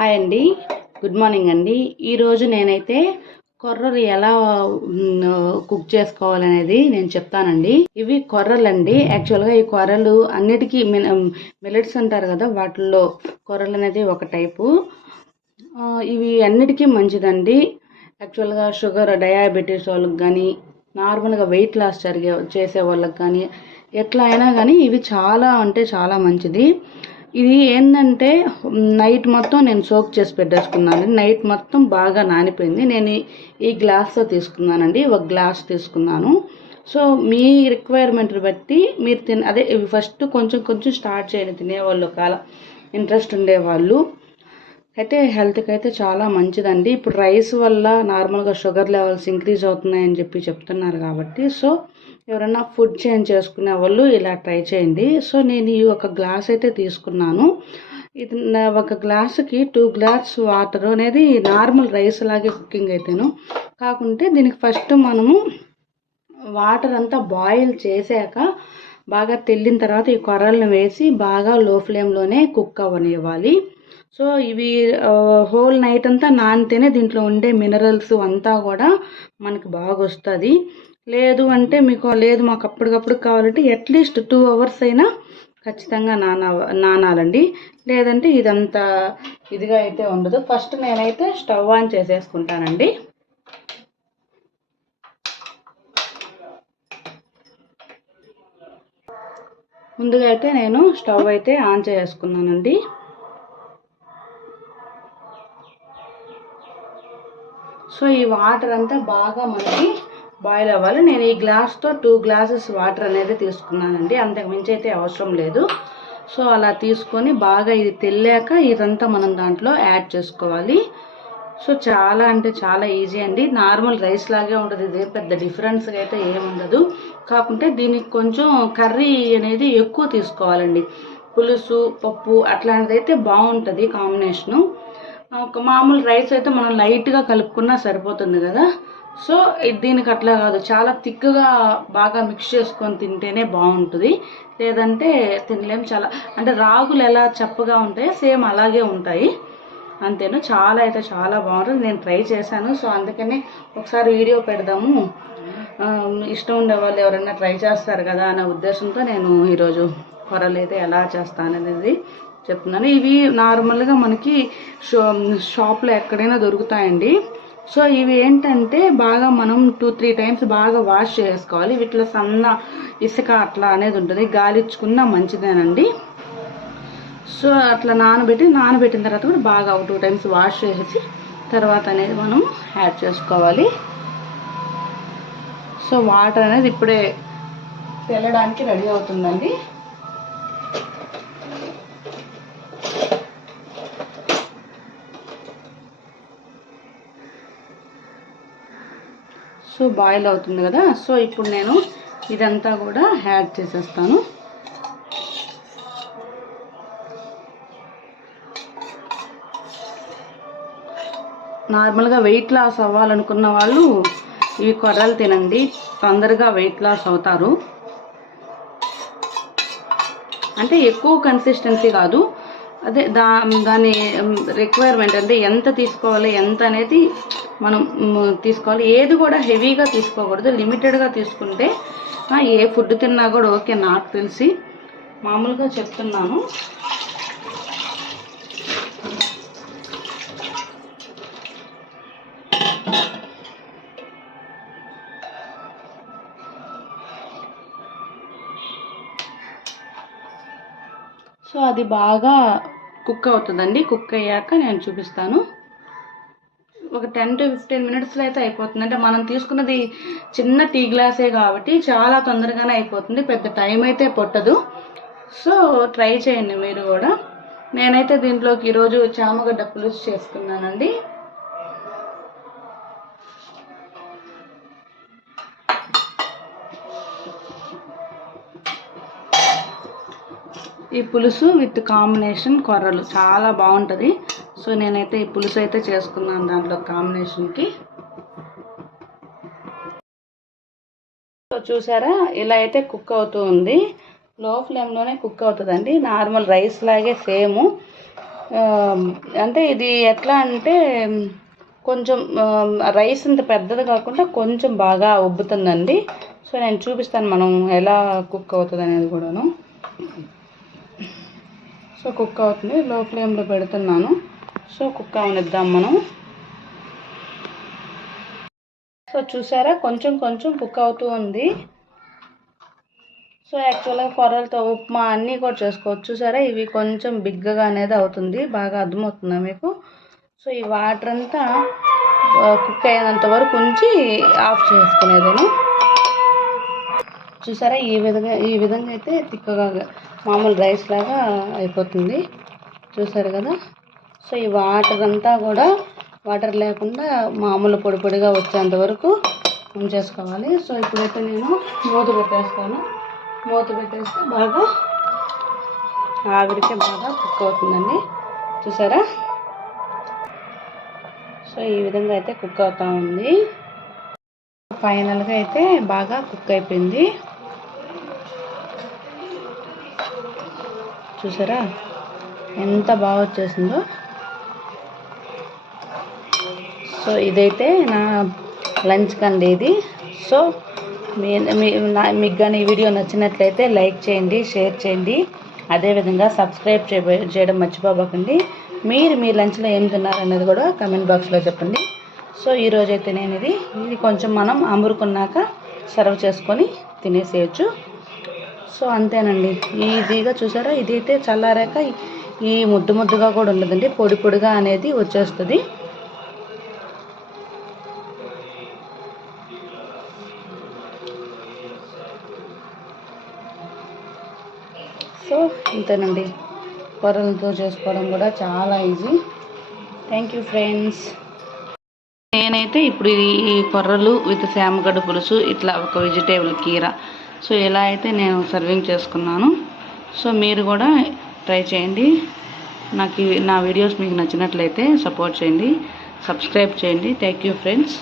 Hi అండి, good morning అండి. ఈరోజు నేనైతే కొర్రలు ఎలా కుక్ చేసుకోవాలనేది నేను చెప్తానండి. ఇవి కొర్రలు అండి. యాక్చువల్గా ఈ కొర్రలు అన్నిటికీ మిల్లెట్స్ అంటారు కదా, వాటిల్లో కొర్రలు అనేది ఒక టైపు. ఇవి అన్నిటికీ మంచిదండి. యాక్చువల్గా షుగర్, డయాబెటీస్ వాళ్ళకి కానీ, నార్మల్గా వెయిట్ లాస్ చేసే వాళ్ళకి కానీ, ఎట్లా అయినా కానీ ఇవి చాలా అంటే చాలా మంచిది. ఇది ఏంటంటే నైట్ మొత్తం నేను సోక్ చేసి పెట్టేసుకున్నాను. నైట్ మొత్తం బాగా నానిపోయింది. నేను ఈ గ్లాస్తో తీసుకున్నానండి, ఒక గ్లాస్ తీసుకున్నాను. సో మీ రిక్వైర్మెంట్ బట్టి మీరు అదే ఫస్ట్ కొంచెం కొంచెం స్టార్ట్ చేయండి. తినేవాళ్ళు ఒకవేళ ఇంట్రెస్ట్ ఉండేవాళ్ళు అయితే హెల్త్కి అయితే చాలా మంచిదండి. ఇప్పుడు రైస్ వల్ల నార్మల్గా షుగర్ లెవెల్స్ ఇంక్రీజ్ అవుతున్నాయని చెప్తున్నారు కాబట్టి, సో ఎవరైనా ఫుడ్ చేంజ్ చేసుకునే వాళ్ళు ఇలా ట్రై చేయండి. సో నేను ఈ ఒక గ్లాస్ అయితే తీసుకున్నాను. ఇది ఒక గ్లాసుకి 2 గ్లాస్ వాటర్ అనేది నార్మల్ రైస్ లాగే కుకింగ్ అయితేను. కాకుంటే దీనికి ఫస్ట్ మనము వాటర్ అంతా బాయిల్ చేశాక బాగా తెల్లిన తర్వాత ఈ కొర్రలను వేసి బాగా లో ఫ్లేమ్లోనే కుక్ అవ్వనివ్వాలి. సో ఇవి హోల్ నైట్ అంతా నానితేనే దీంట్లో ఉండే మినరల్స్ అంతా కూడా మనకి బాగా వస్తుంది. లేదు అంటే మాకు అప్పటికప్పుడు కావాలంటే అట్లీస్ట్ 2 అవర్స్ అయినా ఖచ్చితంగా నానాలండి. లేదంటే ఇదంతా ఇదిగా అయితే ఉండదు. ఫస్ట్ నేనైతే స్టవ్ ఆన్ చేసేసుకుంటానండి. ముందుగా అయితే నేను స్టవ్ అయితే ఆన్ చేసుకున్నానండి. సో ఈ వాటర్ అంతా బాగా మనకి బాయిల్ అవ్వాలి. నేను ఈ గ్లాస్తో 2 గ్లాసెస్ వాటర్ అనేది తీసుకున్నానండి, అంతకు మించి అయితే అవసరం లేదు. సో అలా తీసుకొని బాగా ఇది తెల్లాక ఇదంతా మనం దాంట్లో యాడ్ చేసుకోవాలి. సో చాలా అంటే చాలా ఈజీ అండి. నార్మల్ రైస్ లాగే ఉంటుంది, ఇదే పెద్ద డిఫరెన్స్గా అయితే ఏముండదు. కాకుంటే దీనికి కొంచెం కర్రీ అనేది ఎక్కువ తీసుకోవాలండి. పులుసు, పప్పు అట్లాంటిది అయితే బాగుంటుంది కాంబినేషను. ఒక మామూలు రైస్ అయితే మనం లైట్గా కలుపుకున్నా సరిపోతుంది కదా. సో దీనికి అట్లా కాదు, చాలా థిక్గా బాగా మిక్స్ చేసుకొని తింటేనే బాగుంటుంది. లేదంటే తినలేం. చాలా అంటే రాగులు ఎలా చప్పగా ఉంటాయో సేమ్ అలాగే ఉంటాయి అంతేనా. చాలా అయితే చాలా బాగుంటుంది. నేను ట్రై చేశాను. సో అందుకని ఒకసారి వీడియో పెడదాము, ఇష్టం ఉండే వాళ్ళు ఎవరైనా ట్రై చేస్తారు కదా అనే ఉద్దేశంతో నేను ఈరోజు కొర్రలు అయితే ఎలా చేస్తాననేది చెప్తున్నాను. ఇవి నార్మల్గా మనకి షాప్లో ఎక్కడైనా దొరుకుతాయండి. సో ఇవి ఏంటంటే బాగా మనం 2-3 టైమ్స్ బాగా వాష్ చేసుకోవాలి. వీటిలో సన్న ఇసుక అట్లా అనేది ఉంటుంది, గాలిచ్చుకున్న మంచిదేనండి. సో అట్లా నానబెట్టిన తర్వాత కూడా బాగా 2 టైమ్స్ వాష్ చేసి తర్వాత అనేది మనం యాడ్ చేసుకోవాలి. సో వాటర్ అనేది ఇప్పుడే తెల్లడానికి రెడీ అవుతుందండి. సో బాయిల్ అవుతుంది కదా. సో ఇప్పుడు నేను ఇదంతా కూడా యాడ్ చేసేస్తాను. నార్మల్గా వెయిట్ లాస్ అవ్వాలనుకున్న వాళ్ళు ఇవి కొర్రలు తినండి, తొందరగా వెయిట్ లాస్ అవుతారు. అంటే ఎక్కువ కన్సిస్టెన్సీ కాదు, అదే దాని రిక్వైర్మెంట్ అంటే ఎంత తీసుకోవాలి ఎంత అనేది మనం తీసుకోవాలి. ఏది కూడా హెవీగా తీసుకోకూడదు, లిమిటెడ్గా తీసుకుంటే ఏ ఫుడ్ తిన్నా కూడా ఓకే. నాకు తెలిసి మామూలుగా చెప్తున్నాను. సో అది బాగా కుక్ అవుతుందండి. కుక్ అయ్యాక నేను చూపిస్తాను. ఒక 10-15 మినిట్స్లో అయితే అయిపోతుంది. అంటే మనం తీసుకున్నది చిన్న టీ గ్లాసే కాబట్టి చాలా తొందరగానే అయిపోతుంది, పెద్ద టైం అయితే పట్టదు. సో ట్రై చేయండి మీరు కూడా. నేనైతే దీంట్లోకి ఈరోజు చామగడ్డ పులుసు చేసుకున్నానండి. ఈ పులుసు విత్ కాంబినేషన్ కొర్రలు చాలా బాగుంటుంది. సో నేనైతే ఈ పులుసు అయితే చేసుకున్నాను దాంట్లో కాంబినేషన్కి. సో చూసారా, ఇలా అయితే కుక్ అవుతూ ఉంది. లో ఫ్లేమ్లోనే కుక్ అవుతుందండి, నార్మల్ రైస్ లాగే సేమ్. అంటే ఇది ఎట్లా అంటే కొంచెం రైస్ ఇంత పెద్దది కాకుండా కొంచెం బాగా ఉబ్బుతుందండి. సో నేను చూపిస్తాను మనం ఎలా కుక్ అవుతుంది అనేది కూడాను. సో కుక్ అవుతుంది, లో ఫ్లేమ్లో పెడుతున్నాను. సో కుక్ అవనిద్దాం మనం. సో చూసారా కొంచెం కొంచెం కుక్ అవుతూ ఉంది. సో యాక్చువల్గా కొర్రలతో ఉప్మా అన్నీ కూడా చేసుకోవచ్చు. చూసారా ఇవి కొంచెం బిగ్గగా అనేది అవుతుంది, బాగా అర్థమవుతుందా మీకు? సో ఈ వాటర్ అంతా కుక్ అయినంత వరకు ఉంచి ఆఫ్ చేసుకునేదాను. చూసారా ఈ విధంగా అయితే తిక్కగా మామూలు రైస్ లాగా అయిపోతుంది. చూసారు కదా. సో ఈ వాటర్ అంతా కూడా వాటర్ లేకుండా మామూలు పొడి పొడిగా వచ్చేంత వరకు ఉంచేసుకోవాలి. సో ఇప్పుడైతే నేను మూత పెట్టేస్తాను. మూత పెట్టేస్తే బాగా ఆవిరికి బాగా కుక్ అవుతుందండి. చూసారా. సో ఈ విధంగా అయితే కుక్ అవుతూ ఉంది. ఫైనల్గా అయితే బాగా కుక్ అయిపోయింది. చూసారా ఎంత బాగా వచ్చేసిందో. సో ఇదైతే నా లంచ్ కండి ఇది. సో మీకు కానీ ఈ వీడియో నచ్చినట్లయితే లైక్ చేయండి, షేర్ చేయండి, అదేవిధంగా సబ్స్క్రైబ్ చేయడం మర్చిపోకండి. మీరు మీ లంచ్లో ఏం తిన్నారనేది కూడా కమెంట్ బాక్స్లో చెప్పండి. సో ఈరోజైతే నేను ఇది కొంచెం మనం అమురుకున్నాక సర్వ్ చేసుకొని తినేసేయచ్చు. సో అంతేనండి, ఈజీగా. చూసారా ఇదైతే చల్లారాక ఈ ముద్దుగా కూడా ఉండదండి, పొడి పొడిగా అనేది వచ్చేస్తుంది. సో ఇంతేనండి, కొర్రలతో చేసుకోవడం కూడా చాలా ఈజీ. Thank you friends. నేనైతే ఇప్పుడు ఈ కొర్రలు విత్ శామగడ్డ పులుసు, ఇట్లా ఒక వెజిటేబుల్ కీర, సో ఇలా అయితే నేను సర్వింగ్ చేసుకున్నాను. సో మీరు కూడా ట్రై చేయండి. నా వీడియోస్ మీకు నచ్చినట్లయితే సపోర్ట్ చేయండి, సబ్స్క్రైబ్ చేయండి. Thank you friends.